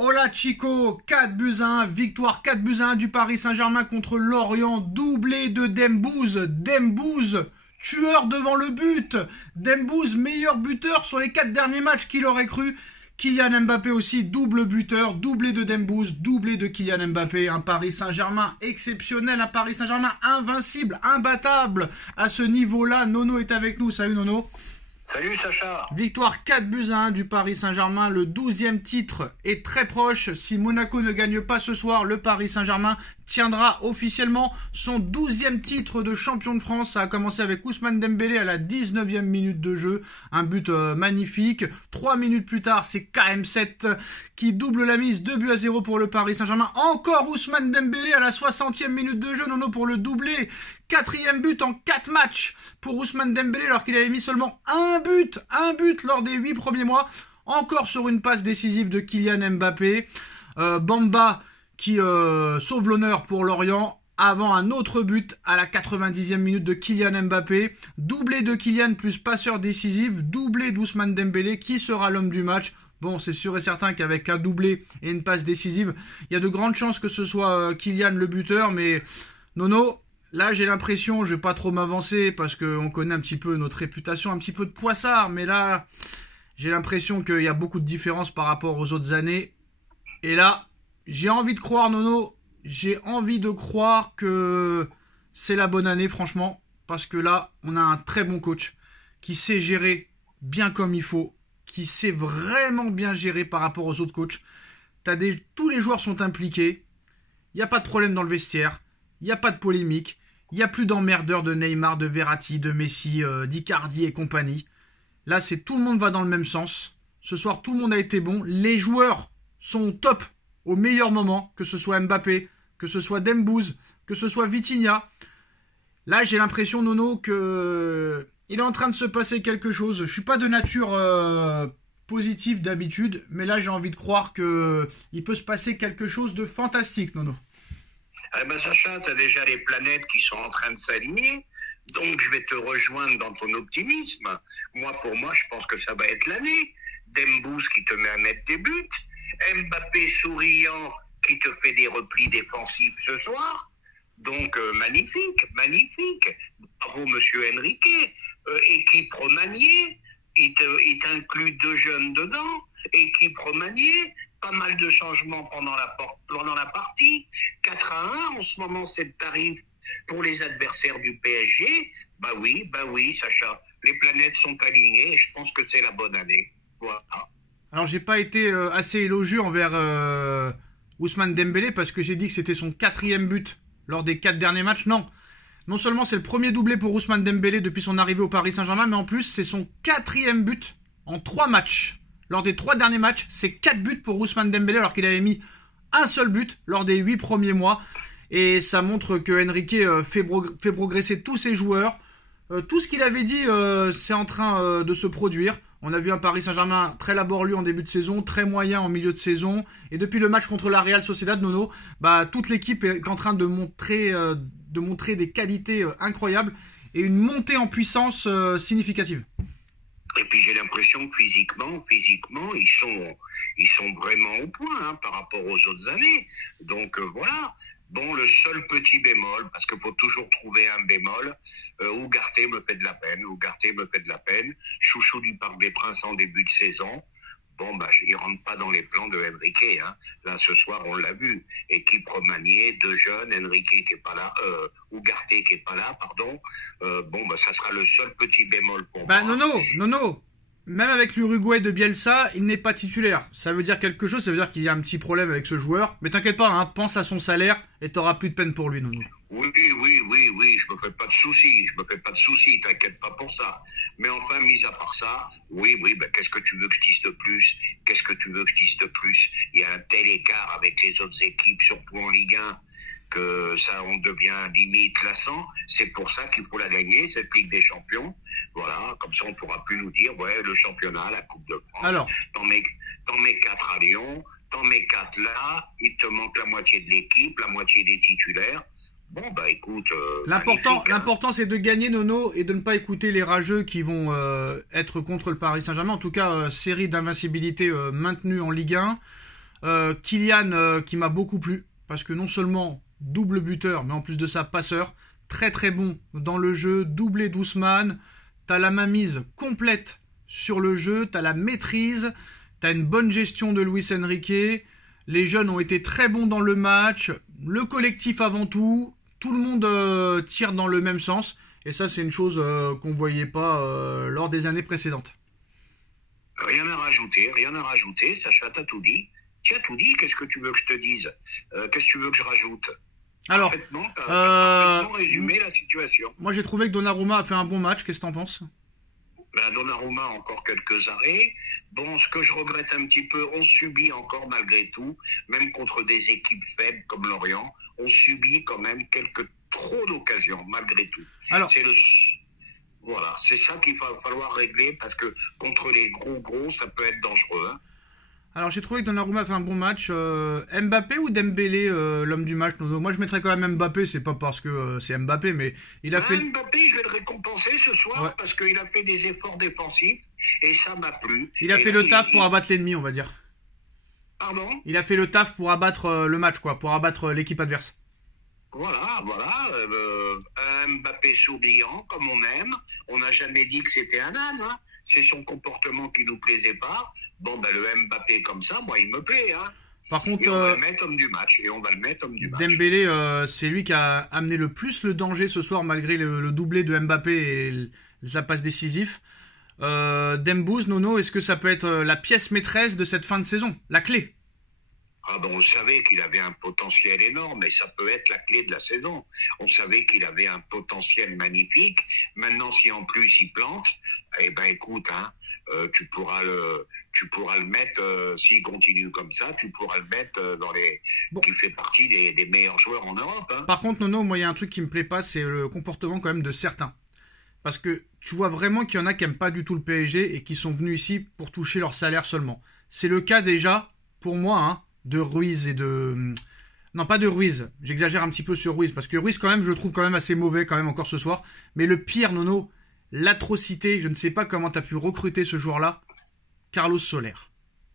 Hola Chico, 4-1, victoire 4-1 du Paris Saint-Germain contre Lorient, doublé de Dembouz. Dembouz, tueur devant le but. Dembouz, meilleur buteur sur les 4 derniers matchs, qu'il aurait cru. Kylian Mbappé aussi, double buteur, doublé de Dembouz, doublé de Kylian Mbappé. Un Paris Saint-Germain exceptionnel, un Paris Saint-Germain invincible, imbattable. À ce niveau-là, Nono est avec nous. Salut Nono. Salut Sacha. Victoire 4-1 du Paris Saint-Germain, le 12e titre est très proche. Si Monaco ne gagne pas ce soir, le Paris Saint-Germain tiendra officiellement son 12e titre de champion de France. Ça a commencé avec Ousmane Dembélé à la 19e minute de jeu, un but magnifique. 3 minutes plus tard, c'est KM7 qui double la mise, 2-0 pour le Paris Saint-Germain. Encore Ousmane Dembélé à la 60e minute de jeu, Nono, pour le doublé. 4e but en 4 matchs pour Ousmane Dembélé, alors qu'il avait mis seulement un but lors des 8 premiers mois. Encore sur une passe décisive de Kylian Mbappé. Bamba qui sauve l'honneur pour Lorient avant un autre but à la 90e minute de Kylian Mbappé. Doublé de Kylian plus passeur décisif, doublé d'Ousmane Dembélé qui sera l'homme du match. Bon, c'est sûr et certain qu'avec un doublé et une passe décisive, il y a de grandes chances que ce soit Kylian le buteur, mais Nono, là j'ai l'impression, je vais pas trop m'avancer parce qu'on connaît un petit peu notre réputation, un petit peu de poissard, mais là j'ai l'impression qu'il y a beaucoup de différences par rapport aux autres années. Et là, j'ai envie de croire, Nono, j'ai envie de croire que c'est la bonne année, franchement, parce que là, on a un très bon coach qui sait gérer bien comme il faut, qui sait vraiment bien gérer par rapport aux autres coachs. Tous les joueurs sont impliqués, il n'y a pas de problème dans le vestiaire, il n'y a pas de polémique, il n'y a plus d'emmerdeurs de Neymar, de Verratti, de Messi, d'Icardi et compagnie. Là, c'est tout le monde va dans le même sens. Ce soir, tout le monde a été bon. Les joueurs sont top au meilleur moment, que ce soit Mbappé, que ce soit Dembouz, que ce soit Vitinha. Là, j'ai l'impression, Nono, que il est en train de se passer quelque chose. Je suis pas de nature positive d'habitude, mais là, j'ai envie de croire que il peut se passer quelque chose de fantastique, Nono. Eh ben Sacha, tu as déjà les planètes qui sont en train de s'aligner, donc je vais te rejoindre dans ton optimisme. Pour moi, je pense que ça va être l'année. Dembouz qui te met à mettre des buts, Mbappé souriant qui te fait des replis défensifs ce soir. Donc magnifique. Bravo Monsieur Enrique. Équipe remaniée, il t'inclut 2 jeunes dedans. Équipe remaniée, pas mal de changements pendant la partie. 4-1, en ce moment c'est le tarif pour les adversaires du PSG. Bah oui, Sacha, les planètes sont alignées et je pense que c'est la bonne année. Voilà. Alors j'ai pas été assez élogieux envers Ousmane Dembélé parce que j'ai dit que c'était son 4e but lors des 4 derniers matchs. Non seulement c'est le premier doublé pour Ousmane Dembélé depuis son arrivée au Paris Saint-Germain, mais en plus c'est son 4e but en 3 matchs. Lors des 3 derniers matchs, c'est 4 buts pour Ousmane Dembélé alors qu'il avait mis un seul but lors des 8 premiers mois. Et ça montre que Enrique fait progresser tous ses joueurs. Tout ce qu'il avait dit, c'est en train de se produire. On a vu un Paris Saint-Germain très laborieux en début de saison, très moyen en milieu de saison. Et depuis le match contre la Real Sociedad, Nono, toute l'équipe est en train de montrer des qualités incroyables et une montée en puissance significative. Et puis j'ai l'impression que physiquement, ils sont vraiment au point par rapport aux autres années. Donc voilà. Bon, le seul petit bémol, parce qu'il faut toujours trouver un bémol, Ugarte me fait de la peine. Chouchou du Parc des Princes en début de saison. Bon, il rentre pas dans les plans de Enrique. Là, ce soir, on l'a vu. Équipe remaniée, 2 jeunes, Enrique qui est pas là, Ugarte qui est pas là, pardon. Ça sera le seul petit bémol pour moi. Nono. Même avec l'Uruguay de Bielsa, il n'est pas titulaire. Ça veut dire quelque chose, ça veut dire qu'il y a un petit problème avec ce joueur. Mais t'inquiète pas, pense à son salaire et t'auras plus de peine pour lui, Nono. Oui, je me fais pas de soucis, t'inquiète pas pour ça. Mais enfin, mis à part ça, qu'est-ce que tu veux que je dise de plus? Il y a un tel écart avec les autres équipes, surtout en Ligue 1, que ça, on devient limite lassant. C'est pour ça qu'il faut la gagner, cette Ligue des Champions. Voilà, comme ça on pourra plus nous dire, le championnat, la Coupe de France. Alors, t'en mets 4 à Lyon, t'en mets 4 là, il te manque la moitié de l'équipe, la moitié des titulaires. Bon, écoute... L'important, c'est de gagner, Nono, et de ne pas écouter les rageux qui vont être contre le Paris Saint-Germain. En tout cas, série d'invincibilité maintenue en Ligue 1. Kylian qui m'a beaucoup plu, parce que non seulement double buteur, mais en plus de ça passeur, très très bon dans le jeu, doublé d'Ousmane, t'as la mainmise complète sur le jeu, t'as la maîtrise, t'as une bonne gestion de Luis Enrique, les jeunes ont été très bons dans le match, le collectif avant tout le monde tire dans le même sens, et ça c'est une chose qu'on voyait pas lors des années précédentes. Rien à rajouter, Sacha, t'as tout dit. Tu as tout dit, qu'est-ce que tu veux que je te dise? Qu'est-ce que tu veux que je rajoute? Alors, T'as parfaitement résumé la situation. Moi j'ai trouvé que Donnarumma a fait un bon match, qu'est-ce que t'en penses? Donnarumma a encore quelques arrêts. Bon, ce que je regrette un petit peu, on subit encore malgré tout, même contre des équipes faibles comme Lorient, on subit quand même trop d'occasions malgré tout. Alors, voilà, c'est ça qu'il va falloir régler parce que contre les gros, ça peut être dangereux. Hein. Alors j'ai trouvé que Donnarumma a fait un bon match. Mbappé ou Dembélé, l'homme du match, Nono? Moi je mettrais quand même Mbappé, c'est pas parce que c'est Mbappé, mais il a fait... Mbappé, je vais le récompenser ce soir parce qu'il a fait des efforts défensifs et ça m'a plu. Il a fait le taf pour abattre l'ennemi, on va dire. Pardon? Il a fait le taf pour abattre le match, quoi, pour abattre l'équipe adverse. Voilà. Un Mbappé souriant, comme on aime. On n'a jamais dit que c'était un âne. Hein. C'est son comportement qui nous plaisait pas. Bon, le Mbappé comme ça, moi, il me plaît. Hein. Par contre, et on va le mettre homme du match. Dembélé, c'est lui qui a amené le plus le danger ce soir, malgré le doublé de Mbappé et la passe décisif. Dembouz, Nono, est-ce que ça peut être la pièce maîtresse de cette fin de saison? La clé? On savait qu'il avait un potentiel énorme et ça peut être la clé de la saison. On savait qu'il avait un potentiel magnifique. Maintenant, si en plus il plante, écoute, hein, tu pourras le mettre, s'il continue comme ça, tu pourras le mettre qui fait partie des meilleurs joueurs en Europe. Hein. Par contre, Nono, moi, il y a un truc qui me plaît pas, c'est le comportement quand même de certains. Parce que tu vois vraiment qu'il y en a qui aiment pas du tout le PSG et qui sont venus ici pour toucher leur salaire seulement. C'est le cas déjà, pour moi, hein, de Ruiz et de... Non, pas de Ruiz. J'exagère un petit peu sur Ruiz. Parce que Ruiz, quand même, je le trouve quand même assez mauvais, quand même, encore ce soir. Mais le pire, Nono, l'atrocité, je ne sais pas comment tu as pu recruter ce joueur-là, Carlos Soler.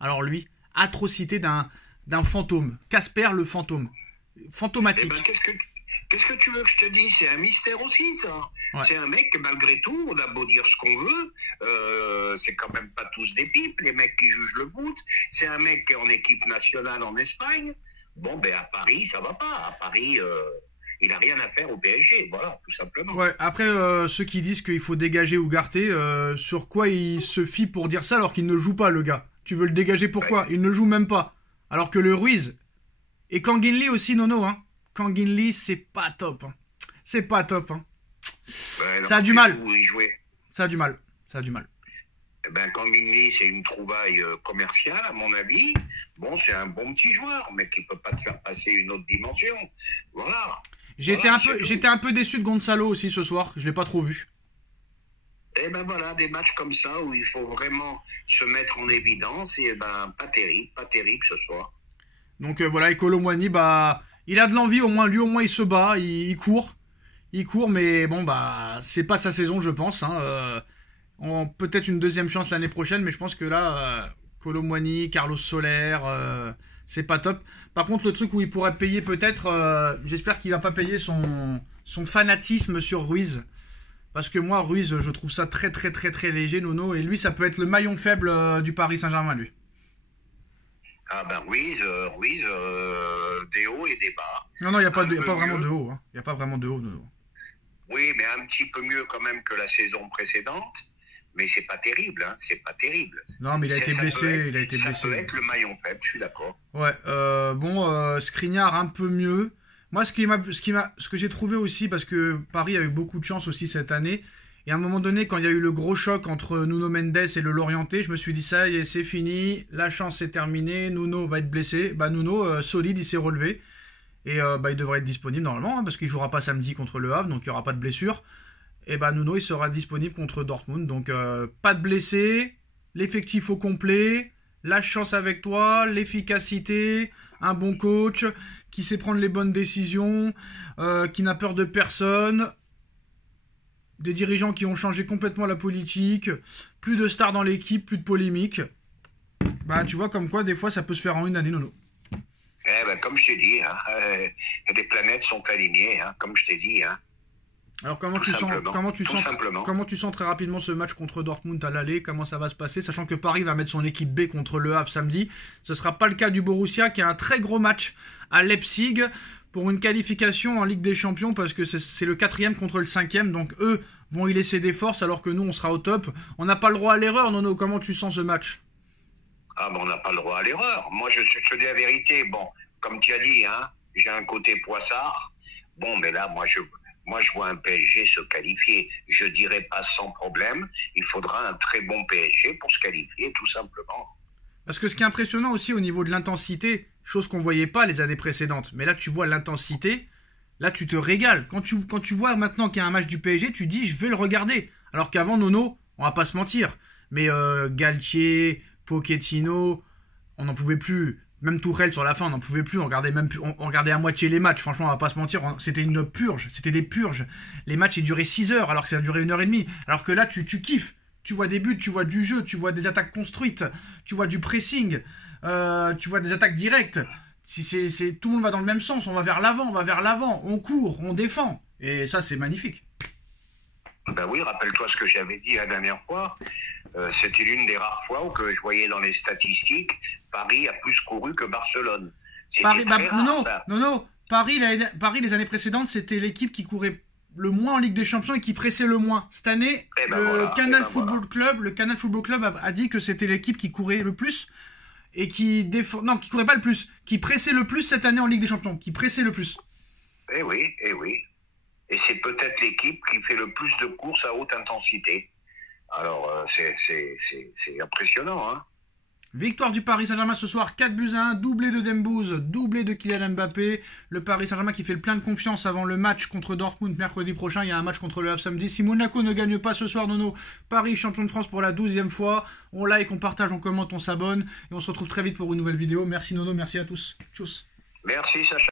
Alors lui, atrocité d'un fantôme. Casper le fantôme. Fantomatique. Qu'est-ce que tu veux que je te dise? C'est un mystère aussi, ça. Ouais. C'est un mec que, malgré tout, on a beau dire ce qu'on veut, c'est quand même pas tous des pipes, les mecs qui jugent le foot. C'est un mec qui est en équipe nationale en Espagne. Bon, à Paris, ça va pas. À Paris, il a rien à faire au PSG, voilà, tout simplement. Ouais, après, ceux qui disent qu'il faut dégager Ugarte, sur quoi il se fie pour dire ça alors qu'il ne joue pas, le gars? Tu veux le dégager pourquoi? Il ne joue même pas. Alors que le Ruiz, et Kanginli aussi, Nono, hein. Kanginli, c'est pas top. Hein. C'est pas top. Hein. Ça a du mal. Ça a du mal. Kanginli, c'est une trouvaille commerciale, à mon avis. Bon, c'est un bon petit joueur, mais qui peut pas te faire passer une autre dimension. Voilà. J'étais un peu déçu de Gonzalo aussi ce soir. Je l'ai pas trop vu. Voilà, des matchs comme ça où il faut vraiment se mettre en évidence. Et pas terrible ce soir. Donc voilà, et Kolo Muani, il a de l'envie, au moins il se bat, il court, mais bon, c'est pas sa saison, je pense. Hein. Peut-être une deuxième chance l'année prochaine, mais je pense que là, Kolo Muani, Carlos Soler, c'est pas top. Par contre, le truc où il pourrait payer peut-être, j'espère qu'il va pas payer son fanatisme sur Ruiz. Parce que moi, Ruiz, je trouve ça très très très très léger, Nono, et lui, ça peut être le maillon faible du Paris Saint-Germain, lui. Ruiz, des hauts et des bas. Non, il n'y a pas vraiment de haut. Hein. Il n'y a pas vraiment de haut, Nono. Oui, mais un petit peu mieux quand même que la saison précédente. Mais c'est pas terrible, hein. C'est pas terrible. Non, mais il a été blessé. Ça peut être le maillon faible, je suis d'accord. Ouais, Skriniar un peu mieux. Moi, ce que j'ai trouvé aussi, parce que Paris a eu beaucoup de chance aussi cette année, et à un moment donné, quand il y a eu le gros choc entre Nuno Mendes et le Lorientais, je me suis dit ça y est, c'est fini, la chance est terminée, Nuno va être blessé. Nuno, solide, il s'est relevé. Et il devrait être disponible normalement, hein, parce qu'il ne jouera pas samedi contre le Havre, donc il n'y aura pas de blessure. Et Nuno, il sera disponible contre Dortmund. Donc pas de blessés, l'effectif au complet, la chance avec toi, l'efficacité, un bon coach, qui sait prendre les bonnes décisions, qui n'a peur de personne... Des dirigeants qui ont changé complètement la politique, plus de stars dans l'équipe, plus de polémique. Bah, tu vois, comme quoi, des fois, ça peut se faire en une année, Nono. Eh ben, comme je t'ai dit, hein, les planètes sont alignées, hein, comme je t'ai dit. Hein. Alors, Tout simplement. comment tu sens très rapidement ce match contre Dortmund à l'aller? Comment ça va se passer? Sachant que Paris va mettre son équipe B contre Le Havre samedi. Ce ne sera pas le cas du Borussia, qui a un très gros match à Leipzig pour une qualification en Ligue des Champions, parce que c'est le 4e contre le 5e. Donc, eux vont y laisser des forces, alors que nous, on sera au top. On n'a pas le droit à l'erreur, Nono. Comment tu sens ce match? Ah ben, on n'a pas le droit à l'erreur. Moi, je te dis la vérité. Bon, comme tu as dit, hein, j'ai un côté poissard. Bon, mais là, moi, je vois un PSG se qualifier. Je dirais pas sans problème. Il faudra un très bon PSG pour se qualifier, tout simplement. Parce que ce qui est impressionnant aussi au niveau de l'intensité, chose qu'on voyait pas les années précédentes, mais là tu vois l'intensité, là tu te régales. Quand tu vois maintenant qu'il y a un match du PSG, tu dis je vais le regarder. Alors qu'avant, Nono, on va pas se mentir, mais Galtier, Pochettino, on n'en pouvait plus. Même Tourelle sur la fin, on n'en pouvait plus. On regardait à moitié les matchs. Franchement, on va pas se mentir. C'était une purge. C'était des purges. Les matchs, ils duraient 6 heures alors que ça a duré 1h30. Alors que là, tu kiffes. Tu vois des buts, tu vois du jeu, tu vois des attaques construites, tu vois du pressing, tu vois des attaques directes. Tout le monde va dans le même sens. On va vers l'avant, on court, on défend. Et ça, c'est magnifique. Ben oui, rappelle-toi ce que j'avais dit la dernière fois. C'était l'une des rares fois où que je voyais dans les statistiques, Paris a plus couru que Barcelone. Paris, non. Paris, les années précédentes, c'était l'équipe qui courait le moins en Ligue des Champions et qui pressait le moins. Cette année, le Canal Football Club a dit que c'était l'équipe qui courait le plus et qui courait pas le plus, qui pressait le plus cette année en Ligue des Champions, qui pressait le plus. Eh oui. Et c'est peut-être l'équipe qui fait le plus de courses à haute intensité. Alors, c'est impressionnant, hein. Victoire du Paris Saint-Germain ce soir, 4-1, doublé de Dembouz, doublé de Kylian Mbappé. Le Paris Saint-Germain qui fait le plein de confiance avant le match contre Dortmund mercredi prochain. Il y a un match contre le Havre samedi. Si Monaco ne gagne pas ce soir, Nono, Paris champion de France pour la 12e fois. On like, on partage, on commente, on s'abonne. Et on se retrouve très vite pour une nouvelle vidéo. Merci Nono, merci à tous. Tchuss. Merci Sacha.